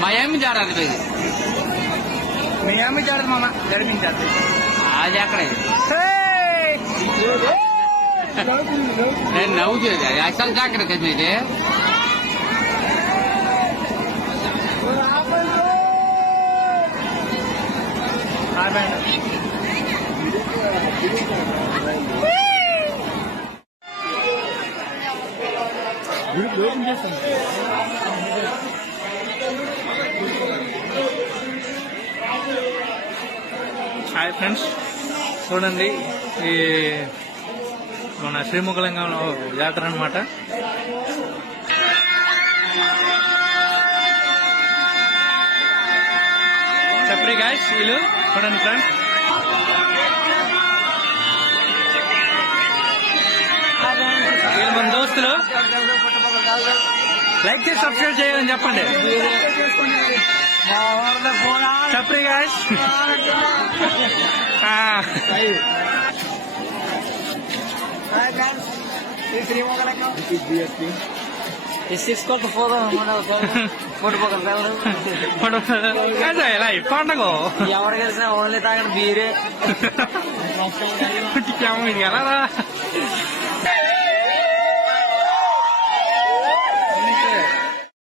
Miami जा रहा था भाई मियामी जा रहा मामा गर्मी जाते आज आकड़े नऊ दिवस असल जाकर कधी హాయ్ ఫ్రెండ్స్, చూడండి ఈ మన శ్రీముఖలింగంలో జాతర అనమాట. చెప్పరి గాయ్స్, వీళ్ళు చూడండి ఫ్రెండ్స్, వీళ్ళు మన దోస్తులు. లైక్ చేసి సబ్స్క్రైబ్ చేయాలని చెప్పండి. చెప్పరి గాయ్స్. పండగో ఎవరు కలిసినా ఓన్లీ తాగండి బీరే ఎలా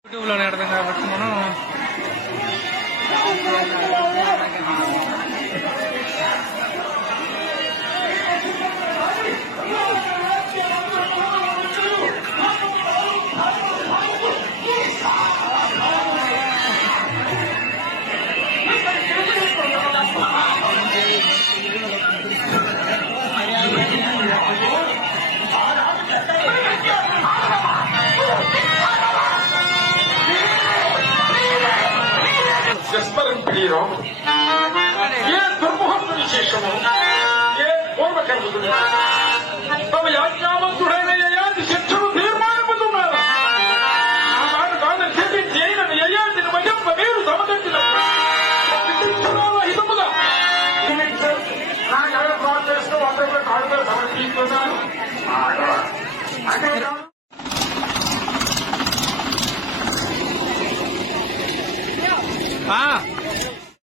యూట్యూబ్ లో నేడదాం కాబట్టి మనం ये दुर्मुहूर्त विशेषము ये పూర్వకర్మలు తమ యాజ్ఞావంతుడైన యయాతి శిక్షను తీర్మానముతున్నారు. ఆ మాట కాదని చెప్పి జైన యయాతిని భజంప మీరు సమకట్టిన హితముగా నా కళ ప్రార్థిస్తూ అందరూ కాళ్ళలో సమర్పిస్తున్నాను. అంటే